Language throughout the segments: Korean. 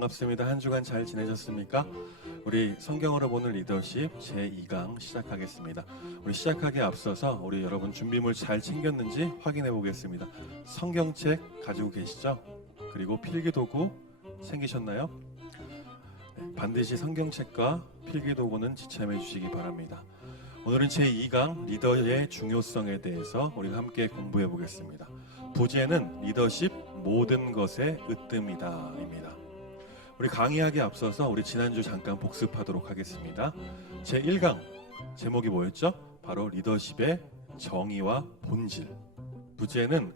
반갑습니다. 한 주간 잘 지내셨습니까? 우리 성경으로 보는 리더십 제2강 시작하겠습니다. 우리 시작하기에 앞서서 우리 여러분 준비물 잘 챙겼는지 확인해 보겠습니다. 성경책 가지고 계시죠? 그리고 필기도구 챙기셨나요? 네, 반드시 성경책과 필기도구는 지참해 주시기 바랍니다. 오늘은 제2강 리더의 중요성에 대해서 우리가 함께 공부해 보겠습니다. 부제는 리더십 모든 것의 으뜸이다 입니다. 우리 강의하기에 앞서서 우리 지난주 잠깐 복습하도록 하겠습니다. 제1강 제목이 뭐였죠? 바로 리더십의 정의와 본질. 부제는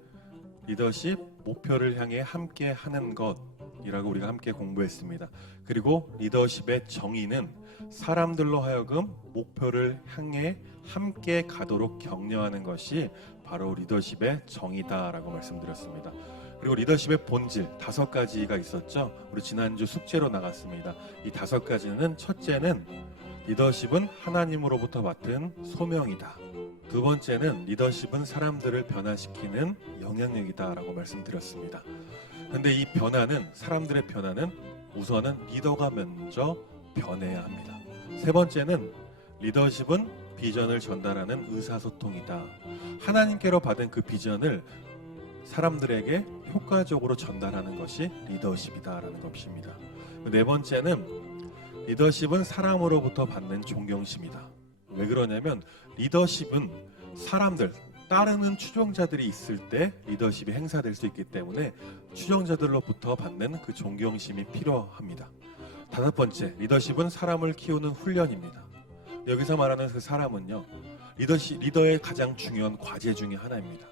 리더십 목표를 향해 함께 하는 것이라고 우리가 함께 공부했습니다. 그리고 리더십의 정의는 사람들로 하여금 목표를 향해 함께 가도록 격려하는 것이 바로 리더십의 정의다라고 말씀드렸습니다. 그리고 리더십의 본질 5가지가 있었죠. 우리 지난주 숙제로 나갔습니다. 이 5가지는 첫째는 리더십은 하나님으로부터 맡은 소명이다. 두 번째는 리더십은 사람들을 변화시키는 영향력이다라고 말씀드렸습니다. 그런데 이 변화는 사람들의 변화는 우선은 리더가 먼저 변해야 합니다. 세 번째는 리더십은 비전을 전달하는 의사소통이다. 하나님께로 받은 그 비전을 사람들에게 효과적으로 전달하는 것이 리더십이다라는 것입니다. 네 번째는 리더십은 사람으로부터 받는 존경심이다. 왜 그러냐면 리더십은 사람들, 따르는 추종자들이 있을 때 리더십이 행사될 수 있기 때문에 추종자들로부터 받는 그 존경심이 필요합니다. 5번째, 리더십은 사람을 키우는 훈련입니다. 여기서 말하는 그 사람은요, 리더의 가장 중요한 과제 중에 하나입니다.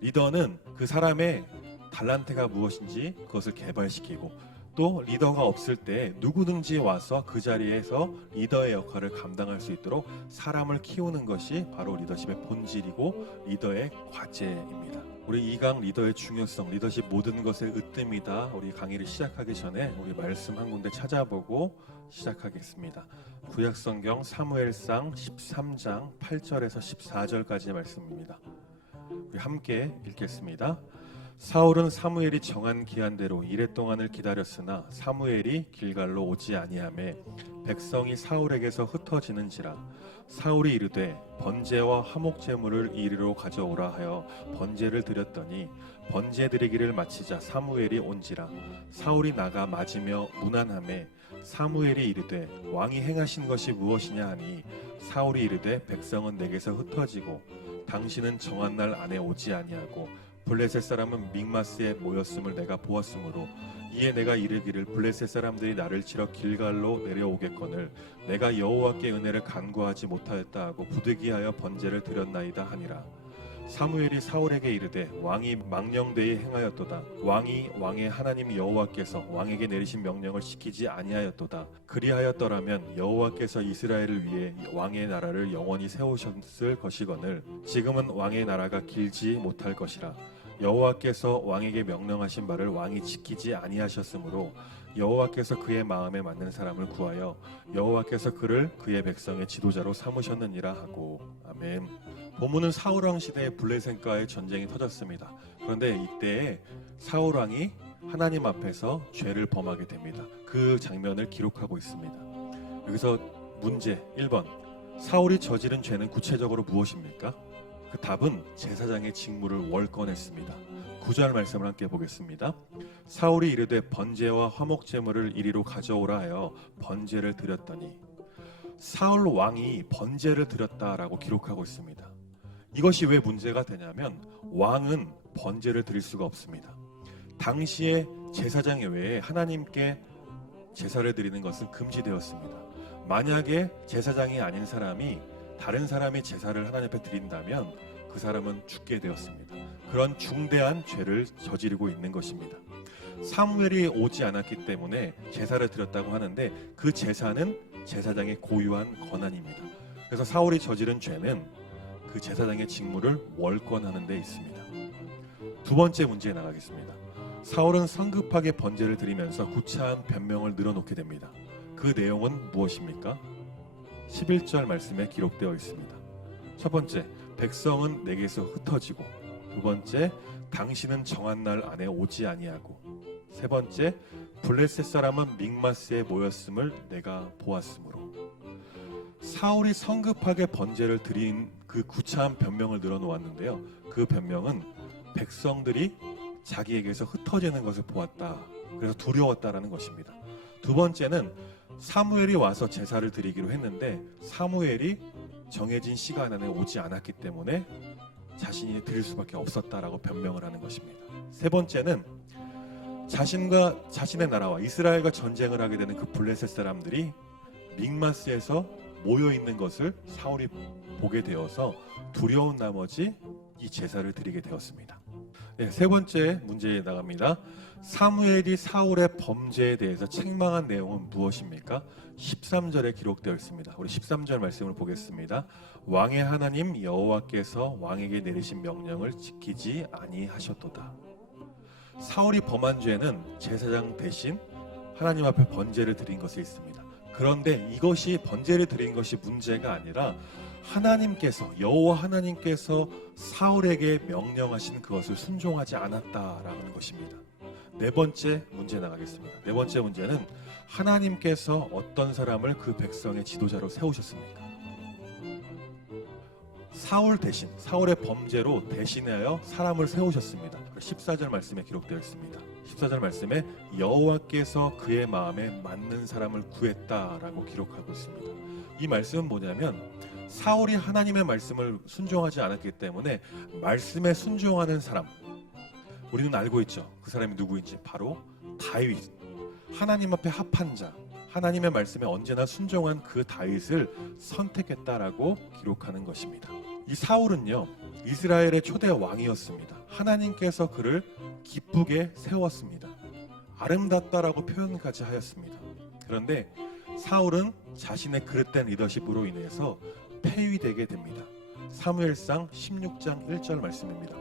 리더는 그 사람의 달란트가 무엇인지 그것을 개발시키고 또 리더가 없을 때 누구든지 와서 그 자리에서 리더의 역할을 감당할 수 있도록 사람을 키우는 것이 바로 리더십의 본질이고 리더의 과제입니다. 우리 2강 리더의 중요성, 리더십 모든 것의 으뜸이다. 우리 강의를 시작하기 전에 우리 말씀 한 군데 찾아보고 시작하겠습니다. 구약성경 사무엘상 13장 8절에서 14절까지의 말씀입니다. 우리 함께 읽겠습니다. 사울은 사무엘이 정한 기한대로 이레 동안을 기다렸으나 사무엘이 길갈로 오지 아니하매 백성이 사울에게서 흩어지는지라. 사울이 이르되 번제와 화목 제물을 이리로 가져오라 하여 번제를 드렸더니 번제 드리기를 마치자 사무엘이 온지라. 사울이 나가 맞으며 문안하매 사무엘이 이르되 왕이 행하신 것이 무엇이냐 하니 사울이 이르되 백성은 내게서 흩어지고 당신은 정한 날 안에 오지 아니하고 블레셋 사람은 믹마스에 모였음을 내가 보았으므로 이에 내가 이르기를 블레셋 사람들이 나를 치러 길갈로 내려오겠거늘 내가 여호와께 은혜를 간구하지 못하였다 하고 부득이하여 번제를 드렸나이다 하니라. 사무엘이 사울에게 이르되 왕이 망령되이 행하였도다. 왕이 왕의 하나님 여호와께서 왕에게 내리신 명령을 지키지 아니하였도다. 그리하였더라면 여호와께서 이스라엘을 위해 왕의 나라를 영원히 세우셨을 것이거늘 지금은 왕의 나라가 길지 못할 것이라. 여호와께서 왕에게 명령하신 바를 왕이 지키지 아니하셨으므로 여호와께서 그의 마음에 맞는 사람을 구하여 여호와께서 그를 그의 백성의 지도자로 삼으셨느니라 하고. 아멘. 본문은 사울왕 시대에 블레셋과의 전쟁이 터졌습니다. 그런데 이때에 사울왕이 하나님 앞에서 죄를 범하게 됩니다. 그 장면을 기록하고 있습니다. 여기서 문제 1번, 사울이 저지른 죄는 구체적으로 무엇입니까? 그 답은 제사장의 직무를 월권했습니다. 9절 말씀을 함께 보겠습니다. 사울이 이르되 번제와 화목 제물을 이리로 가져오라 하여 번제를 드렸더니. 사울 왕이 번제를 드렸다라고 기록하고 있습니다. 이것이 왜 문제가 되냐면 왕은 번제를 드릴 수가 없습니다. 당시에 제사장 외에 하나님께 제사를 드리는 것은 금지되었습니다. 만약에 제사장이 아닌 사람이 다른 사람이 제사를 하나님 앞에 드린다면 그 사람은 죽게 되었습니다. 그런 중대한 죄를 저지르고 있는 것입니다. 사무엘이 오지 않았기 때문에 제사를 드렸다고 하는데 그 제사는 제사장의 고유한 권한입니다. 그래서 사울이 저지른 죄는 그 제사장의 직무를 월권하는 데 있습니다. 2번째 문제에 나가겠습니다. 사울은 성급하게 번제를 드리면서 구차한 변명을 늘어놓게 됩니다. 그 내용은 무엇입니까? 11절 말씀에 기록되어 있습니다. 첫 번째, 백성은 내게서 흩어지고, 두 번째, 당신은 정한 날 안에 오지 아니하고, 세 번째, 블레셋 사람은 믹마스에 모였음을 내가 보았으므로. 사울이 성급하게 번제를 드린 그 구차한 변명을 늘어놓았는데요. 그 변명은 백성들이 자기에게서 흩어지는 것을 보았다. 그래서 두려웠다라는 것입니다. 두 번째는 사무엘이 와서 제사를 드리기로 했는데 사무엘이 정해진 시간 안에 오지 않았기 때문에 자신이 드릴 수밖에 없었다라고 변명을 하는 것입니다. 세 번째는 자신과 자신의 나라와 이스라엘과 전쟁을 하게 되는 그 블레셋 사람들이 믹마스에서 모여 있는 것을 사울이 보게 되어서 두려운 나머지 이 제사를 드리게 되었습니다. 네, 세 번째 문제에 나갑니다. 사무엘이 사울의 범죄에 대해서 책망한 내용은 무엇입니까? 13절에 기록되어 있습니다. 우리 13절 말씀을 보겠습니다. 왕의 하나님 여호와께서 왕에게 내리신 명령을 지키지 아니하셨도다. 사울이 범한 죄는 제사장 대신 하나님 앞에 번제를 드린 것에 있습니다. 그런데 이것이 번제를 드린 것이 문제가 아니라 하나님께서 여호와 하나님께서 사울에게 명령하신 그것을 순종하지 않았다라는 것입니다. 네 번째 문제 나가겠습니다. 네 번째 문제는 하나님께서 어떤 사람을 그 백성의 지도자로 세우셨습니까? 사울 대신 사울의 범죄로 대신하여 사람을 세우셨습니다. 14절 말씀에 기록되어 있습니다. 14절 말씀에 여호와께서 그의 마음에 맞는 사람을 구했다라고 기록하고 있습니다. 이 말씀은 뭐냐면 사울이 하나님의 말씀을 순종하지 않았기 때문에 말씀에 순종하는 사람, 우리는 알고 있죠. 그 사람이 누구인지. 바로 다윗. 하나님 앞에 합한 자, 하나님의 말씀에 언제나 순종한 그 다윗을 선택했다라고 기록하는 것입니다. 이 사울은요, 이스라엘의 초대 왕이었습니다. 하나님께서 그를 기쁘게 세웠습니다. 아름답다라고 표현까지 하였습니다. 그런데 사울은 자신의 그릇된 리더십으로 인해서 폐위되게 됩니다. 사무엘상 16장 1절 말씀입니다.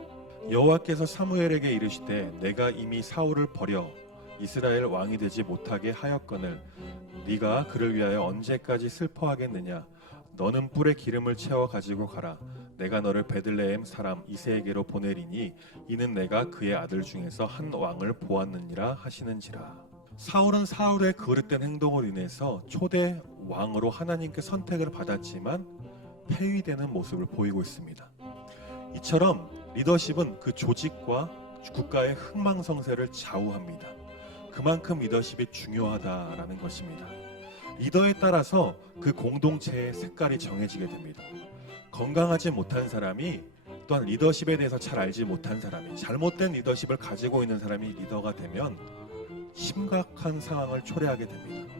여호와께서 사무엘에게 이르시되 내가 이미 사울을 버려 이스라엘 왕이 되지 못하게 하였거늘 네가 그를 위하여 언제까지 슬퍼하겠느냐. 너는 뿔에 기름을 채워 가지고 가라. 내가 너를 베들레헴 사람 이새에게로 보내리니 이는 내가 그의 아들 중에서 한 왕을 보았느니라 하시는지라. 사울은 사울의 그릇된 행동으로 인해서 초대 왕으로 하나님께 선택을 받았지만 폐위되는 모습을 보이고 있습니다. 이처럼 리더십은 그 조직과 국가의 흥망성쇠를 좌우합니다. 그만큼 리더십이 중요하다라는 것입니다. 리더에 따라서 그 공동체의 색깔이 정해지게 됩니다. 건강하지 못한 사람이 또한 리더십에 대해서 잘 알지 못한 사람이 잘못된 리더십을 가지고 있는 사람이 리더가 되면 심각한 상황을 초래하게 됩니다.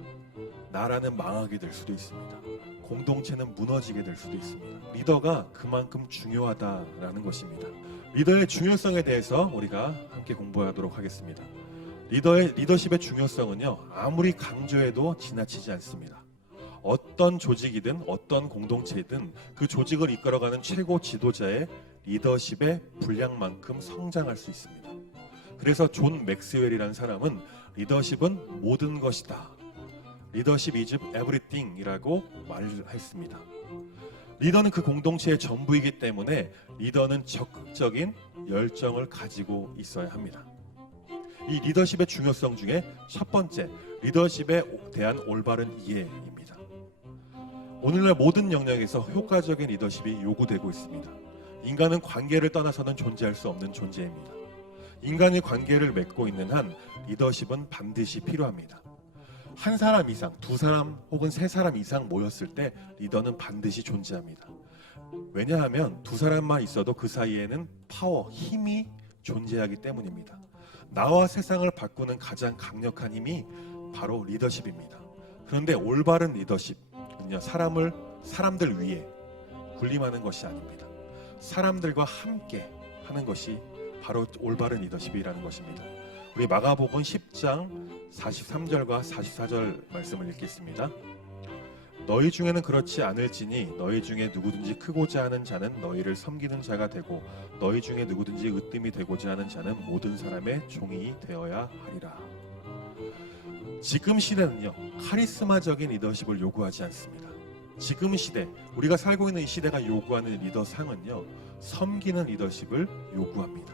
나라는 망하게 될 수도 있습니다. 공동체는 무너지게 될 수도 있습니다. 리더가 그만큼 중요하다라는 것입니다. 리더의 중요성에 대해서 우리가 함께 공부하도록 하겠습니다. 리더십의 중요성은요, 아무리 강조해도 지나치지 않습니다. 어떤 조직이든 어떤 공동체이든 그 조직을 이끌어가는 최고 지도자의 리더십의 분량만큼 성장할 수 있습니다. 그래서 존 맥스웰이라는 사람은 리더십은 모든 것이다. 리더십 is everything 이라고 말했습니다. 리더는 그 공동체의 전부이기 때문에 리더는 적극적인 열정을 가지고 있어야 합니다. 이 리더십의 중요성 중에 첫 번째, 리더십에 대한 올바른 이해입니다. 오늘날 모든 영역에서 효과적인 리더십이 요구되고 있습니다. 인간은 관계를 떠나서는 존재할 수 없는 존재입니다. 인간의 관계를 맺고 있는 한 리더십은 반드시 필요합니다. 한 사람 이상, 두 사람 혹은 세 사람 이상 모였을 때 리더는 반드시 존재합니다. 왜냐하면 두 사람만 있어도 그 사이에는 파워, 힘이 존재하기 때문입니다. 나와 세상을 바꾸는 가장 강력한 힘이 바로 리더십입니다. 그런데 올바른 리더십은요, 사람들 위에 군림하는 것이 아닙니다. 사람들과 함께 하는 것이 바로 올바른 리더십이라는 것입니다. 우리 마가복음 10장 43절과 44절 말씀을 읽겠습니다. 너희 중에는 그렇지 않을지니 너희 중에 누구든지 크고자 하는 자는 너희를 섬기는 자가 되고 너희 중에 누구든지 으뜸이 되고자 하는 자는 모든 사람의 종이 되어야 하리라. 지금 시대는요, 카리스마적인 리더십을 요구하지 않습니다. 지금 시대, 우리가 살고 있는 이 시대가 요구하는 리더상은요, 섬기는 리더십을 요구합니다.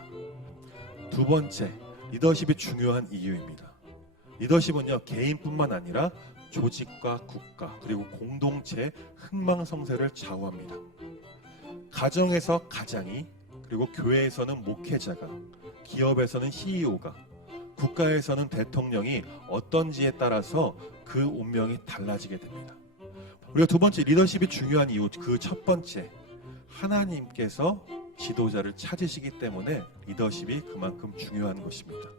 두 번째, 리더십이 중요한 이유입니다. 리더십은요, 개인뿐만 아니라 조직과 국가 그리고 공동체의 흥망성쇠를 좌우합니다. 가정에서 가장이, 그리고 교회에서는 목회자가, 기업에서는 CEO가, 국가에서는 대통령이 어떤지에 따라서 그 운명이 달라지게 됩니다. 우리가 두 번째 리더십이 중요한 이유, 그 첫 번째, 하나님께서 지도자를 찾으시기 때문에 리더십이 그만큼 중요한 것입니다.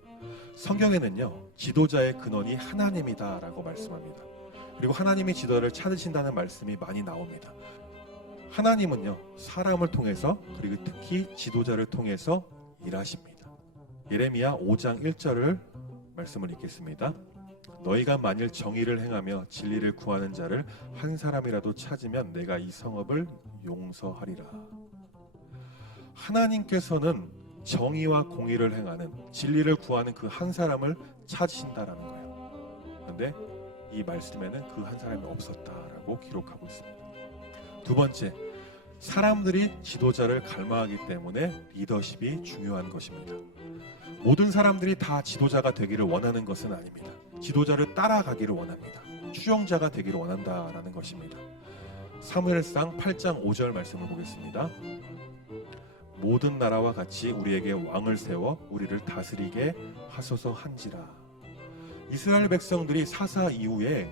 성경에는요, 지도자의 근원이 하나님이다라고 말씀합니다. 그리고 하나님이 지도자를 찾으신다는 말씀이 많이 나옵니다. 하나님은요, 사람을 통해서, 그리고 특히 지도자를 통해서 일하십니다. 예레미야 5장 1절을 말씀을 읽겠습니다. 너희가 만일 정의를 행하며 진리를 구하는 자를 한 사람이라도 찾으면 내가 이 성읍을 용서하리라. 하나님께서는 정의와 공의를 행하는, 진리를 구하는 그 한 사람을 찾으신다라는 거예요. 그런데 이 말씀에는 그 한 사람이 없었다라고 기록하고 있습니다. 두 번째, 사람들이 지도자를 갈망하기 때문에 리더십이 중요한 것입니다. 모든 사람들이 다 지도자가 되기를 원하는 것은 아닙니다. 지도자를 따라가기를 원합니다. 추종자가 되기를 원한다라는 것입니다. 사무엘상 8장 5절 말씀을 보겠습니다. 모든 나라와 같이 우리에게 왕을 세워 우리를 다스리게 하소서 한지라. 이스라엘 백성들이 사사 이후에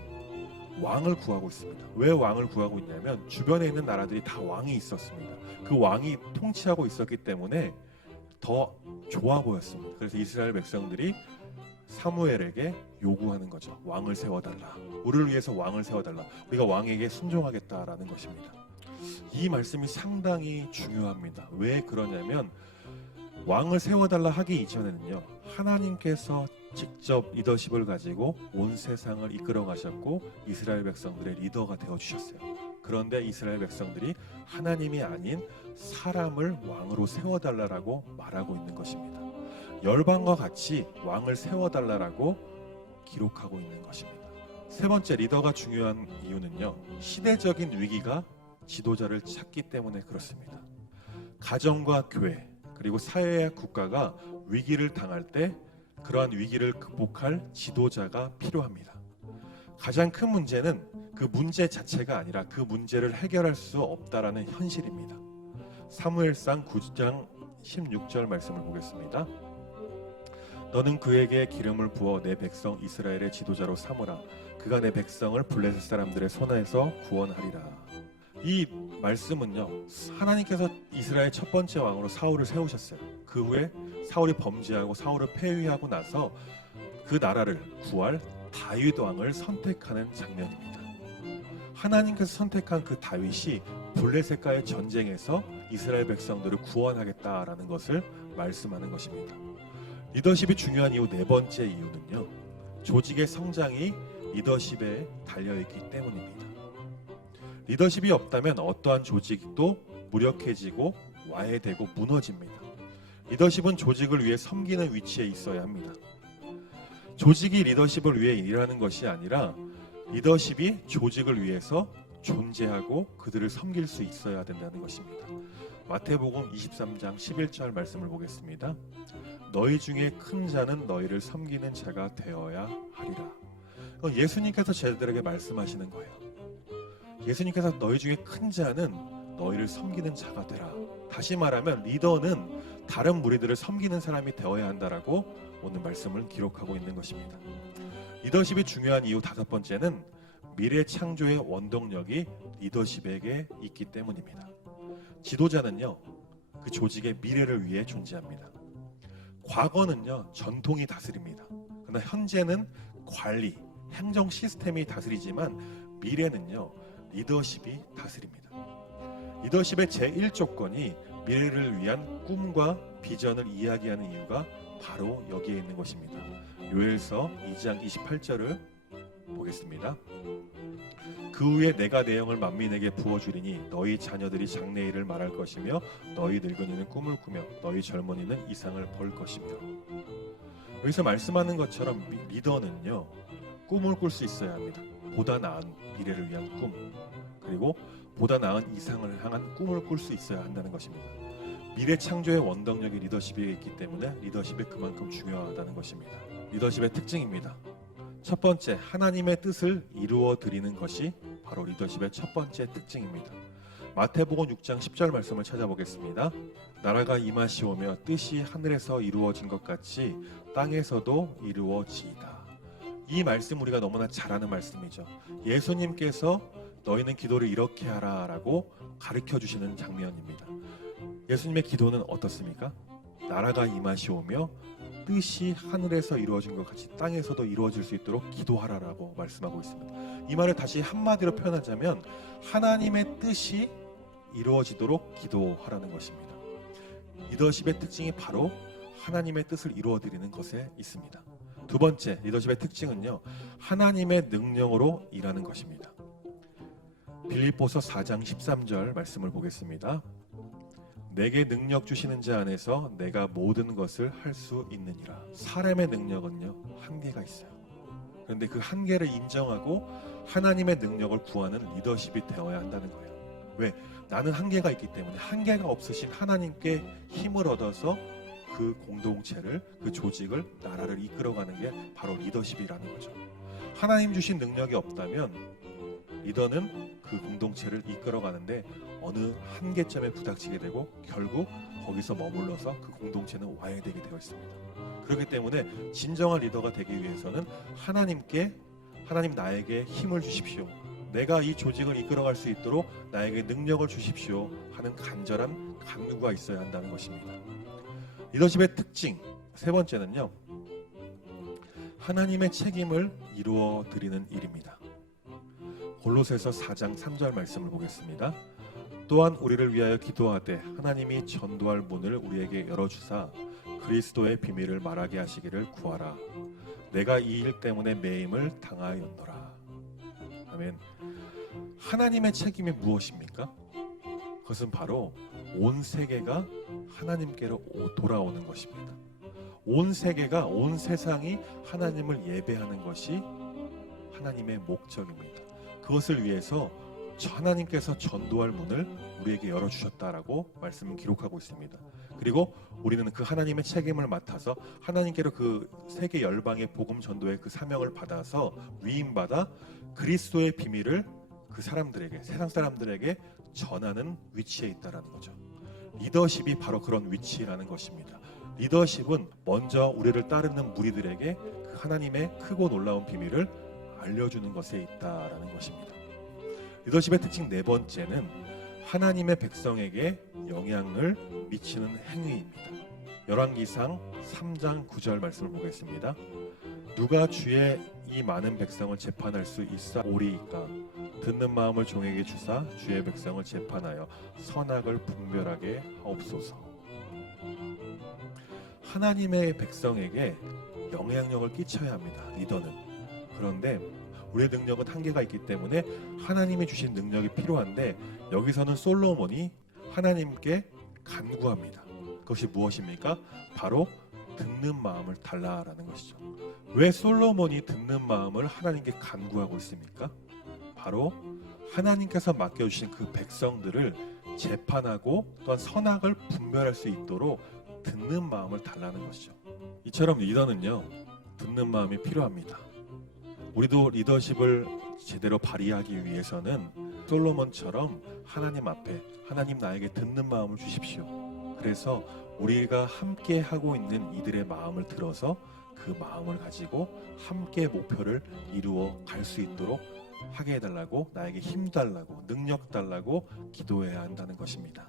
왕을 구하고 있습니다. 왜 왕을 구하고 있냐면 주변에 있는 나라들이 다 왕이 있었습니다. 그 왕이 통치하고 있었기 때문에 더 좋아 보였습니다. 그래서 이스라엘 백성들이 사무엘에게 요구하는 거죠. 왕을 세워달라. 우리를 위해서 왕을 세워달라. 우리가 왕에게 순종하겠다라는 것입니다. 이 말씀이 상당히 중요합니다. 왜 그러냐면 왕을 세워달라 하기 이전에는요, 하나님께서 직접 리더십을 가지고 온 세상을 이끌어 가셨고 이스라엘 백성들의 리더가 되어주셨어요. 그런데 이스라엘 백성들이 하나님이 아닌 사람을 왕으로 세워달라고 말하고 있는 것입니다. 열방과 같이 왕을 세워달라고 기록하고 있는 것입니다. 세 번째, 리더가 중요한 이유는요, 시대적인 위기가 지도자를 찾기 때문에 그렇습니다. 가정과 교회 그리고 사회와 국가가 위기를 당할 때 그러한 위기를 극복할 지도자가 필요합니다. 가장 큰 문제는 그 문제 자체가 아니라 그 문제를 해결할 수 없다라는 현실입니다. 사무엘상 9장 16절 말씀을 보겠습니다. 너는 그에게 기름을 부어 내 백성 이스라엘의 지도자로 삼으라. 그가 내 백성을 블레셋 사람들의 손에서 구원하리라. 이 말씀은요, 하나님께서 이스라엘 첫 번째 왕으로 사울을 세우셨어요. 그 후에 사울이 범죄하고 사울을 폐위하고 나서 그 나라를 구할 다윗 왕을 선택하는 장면입니다. 하나님께서 선택한 그 다윗이 블레셋과의 전쟁에서 이스라엘 백성들을 구원하겠다라는 것을 말씀하는 것입니다. 리더십이 중요한 이유 네 번째 이유는요, 조직의 성장이 리더십에 달려있기 때문입니다. 리더십이 없다면 어떠한 조직도 무력해지고 와해되고 무너집니다. 리더십은 조직을 위해 섬기는 위치에 있어야 합니다. 조직이 리더십을 위해 일하는 것이 아니라 리더십이 조직을 위해서 존재하고 그들을 섬길 수 있어야 된다는 것입니다. 마태복음 23장 11절 말씀을 보겠습니다. 너희 중에 큰 자는 너희를 섬기는 자가 되어야 하리라. 예수님께서 제자들에게 말씀하시는 거예요. 예수님께서 너희 중에 큰 자는 너희를 섬기는 자가 되라. 다시 말하면 리더는 다른 무리들을 섬기는 사람이 되어야 한다라고 오늘 말씀을 기록하고 있는 것입니다. 리더십이 중요한 이유 다섯 번째는 미래 창조의 원동력이 리더십에게 있기 때문입니다. 지도자는요, 그 조직의 미래를 위해 존재합니다. 과거는요, 전통이 다스립니다. 그러나 현재는 관리, 행정 시스템이 다스리지만 미래는요, 리더십이 다스립니다. 리더십의 제1조건이 미래를 위한 꿈과 비전을 이야기하는 이유가 바로 여기에 있는 것입니다. 요엘서 2장 28절을 보겠습니다. 그 후에 내가 내 영을 만민에게 부어주리니 너희 자녀들이 장래일을 말할 것이며 너희 늙은이는 꿈을 꾸며 너희 젊은이는 이상을 볼 것이며. 여기서 말씀하는 것처럼 리더는요, 꿈을 꿀 수 있어야 합니다. 보다 나은 미래를 위한 꿈, 그리고 보다 나은 이상을 향한 꿈을 꿀 수 있어야 한다는 것입니다. 미래 창조의 원동력이 리더십에 있기 때문에 리더십이 그만큼 중요하다는 것입니다. 리더십의 특징입니다. 첫 번째, 하나님의 뜻을 이루어 드리는 것이 바로 리더십의 첫 번째 특징입니다. 마태복음 6장 10절 말씀을 찾아보겠습니다. 나라가 임하시오며 뜻이 하늘에서 이루어진 것 같이 땅에서도 이루어지이다. 이 말씀 우리가 너무나 잘 아는 말씀이죠. 예수님께서 너희는 기도를 이렇게 하라 라고 가르쳐 주시는 장면입니다. 예수님의 기도는 어떻습니까? 나라가 임하시오며 뜻이 하늘에서 이루어진 것 같이 땅에서도 이루어질 수 있도록 기도하라라고 말씀하고 있습니다. 이 말을 다시 한마디로 표현하자면 하나님의 뜻이 이루어지도록 기도하라는 것입니다. 리더십의 특징이 바로 하나님의 뜻을 이루어드리는 것에 있습니다. 두 번째, 리더십의 특징은요, 하나님의 능력으로 일하는 것입니다. 빌립보서 4장 13절 말씀을 보겠습니다. 내게 능력 주시는 자 안에서 내가 모든 것을 할 수 있느니라. 사람의 능력은요, 한계가 있어요. 그런데 그 한계를 인정하고 하나님의 능력을 구하는 리더십이 되어야 한다는 거예요. 왜? 나는 한계가 있기 때문에 한계가 없으신 하나님께 힘을 얻어서 그 공동체를, 그 조직을, 나라를 이끌어가는 게 바로 리더십이라는 거죠. 하나님 주신 능력이 없다면 리더는 그 공동체를 이끌어가는데 어느 한계점에 부닥치게 되고 결국 거기서 머물러서 그 공동체는 와해되게 되어 있습니다. 그렇기 때문에 진정한 리더가 되기 위해서는 하나님 나에게 힘을 주십시오. 내가 이 조직을 이끌어갈 수 있도록 나에게 능력을 주십시오 하는 간절한 간구가 있어야 한다는 것입니다. 리더십의 특징 세 번째는요, 하나님의 책임을 이루어 드리는 일입니다. 골로새서 4장 3절 말씀을 보겠습니다. 또한 우리를 위하여 기도하되 하나님이 전도할 문을 우리에게 열어주사 그리스도의 비밀을 말하게 하시기를 구하라. 내가 이 일 때문에 매임을 당하였노라. 아멘. 하나님의 책임이 무엇입니까? 그것은 바로 온 세계가 하나님께로 돌아오는 것입니다. 온 세계가, 온 세상이 하나님을 예배하는 것이 하나님의 목적입니다. 그것을 위해서 하나님께서 전도할 문을 우리에게 열어주셨다라고 말씀을 기록하고 있습니다. 그리고 우리는 그 하나님의 책임을 맡아서 하나님께로 그 세계 열방의 복음 전도의 그 사명을 받아서 위임받아 그리스도의 비밀을 그 사람들에게, 세상 사람들에게 전하는 위치에 있다라는 거죠. 리더십이 바로 그런 위치라는 것입니다. 리더십은 먼저 우리를 따르는 무리들에게 그 하나님의 크고 놀라운 비밀을 알려주는 것에 있다라는 것입니다. 리더십의 특징 네 번째는 하나님의 백성에게 영향을 미치는 행위입니다. 열왕기상 3장 9절 말씀을 보겠습니다. 누가 주의 이 많은 백성을 재판할 수 있사오리이까? 듣는 마음을 종에게 주사 주의 백성을 재판하여 선악을 분별하게 하옵소서. 하나님의 백성에게 영향력을 끼쳐야 합니다. 리더는. 그런데 우리의 능력은 한계가 있기 때문에 하나님이 주신 능력이 필요한데 여기서는 솔로몬이 하나님께 간구합니다. 그것이 무엇입니까? 바로 듣는 마음을 달라라는 것이죠. 왜 솔로몬이 듣는 마음을 하나님께 간구하고 있습니까? 바로 하나님께서 맡겨주신 그 백성들을 재판하고 또한 선악을 분별할 수 있도록 듣는 마음을 달라는 것이죠. 이처럼 리더는요, 듣는 마음이 필요합니다. 우리도 리더십을 제대로 발휘하기 위해서는 솔로몬처럼 하나님 앞에 하나님 나에게 듣는 마음을 주십시오. 그래서 우리가 함께 하고 있는 이들의 마음을 들어서 그 마음을 가지고 함께 목표를 이루어 갈 수 있도록 하게 해달라고, 나에게 힘 달라고, 능력 달라고 기도해야 한다는 것입니다.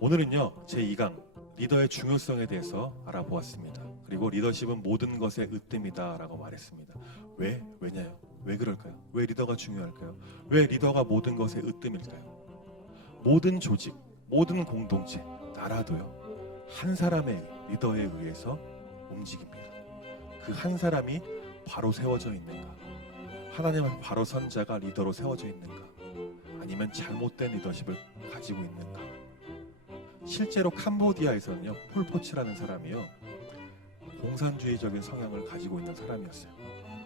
오늘은요, 제2강 리더의 중요성에 대해서 알아보았습니다. 그리고 리더십은 모든 것의 으뜸이다 라고 말했습니다. 왜냐요? 왜 그럴까요? 왜 리더가 중요할까요? 왜 리더가 모든 것의 으뜸일까요? 모든 조직, 모든 공동체, 나라도요, 한 사람의 리더에 의해서 움직입니다. 그 한 사람이 바로 세워져 있는가? 하나님의 바로 선자가 리더로 세워져 있는가? 아니면 잘못된 리더십을 가지고 있는가? 실제로 캄보디아에서는요, 폴포츠라는 사람이요, 공산주의적인 성향을 가지고 있는 사람이었어요.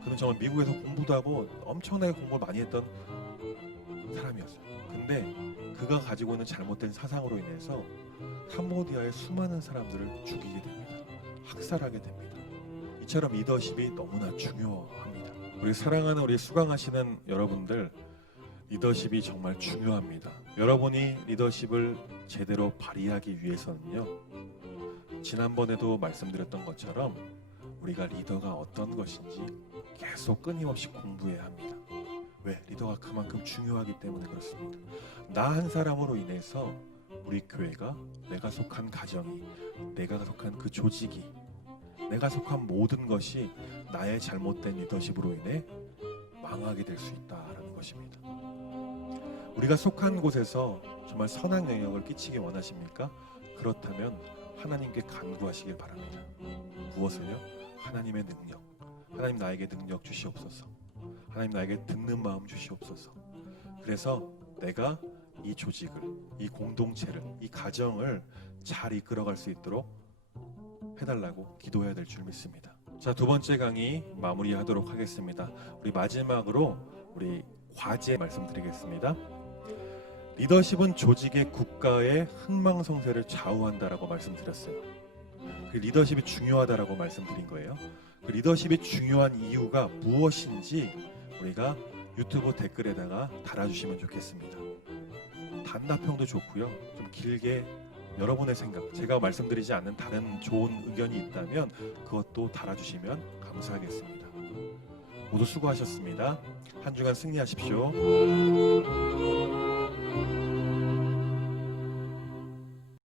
그는 정말 미국에서 공부도 하고 엄청나게 공부를 많이 했던 사람이었어요. 근데 그가 가지고 있는 잘못된 사상으로 인해서 캄보디아의 수많은 사람들을 죽이게 됩니다. 학살하게 됩니다. 이처럼 리더십이 너무나 중요합니다. 우리 사랑하는 우리 수강하시는 여러분들, 리더십이 정말 중요합니다. 여러분이 리더십을 제대로 발휘하기 위해서는요, 지난번에도 말씀드렸던 것처럼 우리가 리더가 어떤 것인지 계속 끊임없이 공부해야 합니다. 왜? 리더가 그만큼 중요하기 때문에 그렇습니다. 나 한 사람으로 인해서 우리 교회가, 내가 속한 가정이, 내가 속한 그 조직이, 내가 속한 모든 것이 나의 잘못된 리더십으로 인해 망하게 될 수 있다라는 것입니다. 우리가 속한 곳에서 정말 선한 영향을 끼치기 원하십니까? 그렇다면 하나님께 간구하시길 바랍니다. 무엇을요? 하나님의 능력. 하나님 나에게 능력 주시옵소서. 하나님 나에게 듣는 마음 주시옵소서. 그래서 내가 이 조직을, 이 공동체를, 이 가정을 잘 이끌어갈 수 있도록 해달라고 기도해야 될 줄 믿습니다. 자, 두 번째 강의 마무리하도록 하겠습니다. 우리 마지막으로 우리 과제 말씀드리겠습니다. 리더십은 조직의 국가의 흥망성쇠를 좌우한다라고 말씀드렸어요. 그 리더십이 중요하다라고 말씀드린 거예요. 그 리더십이 중요한 이유가 무엇인지 우리가 유튜브 댓글에다가 달아주시면 좋겠습니다. 단답형도 좋고요. 좀 길게 여러분의 생각, 제가 말씀드리지 않는 다른 좋은 의견이 있다면 그것도 달아주시면 감사하겠습니다. 모두 수고하셨습니다. 한 주간 승리하십시오.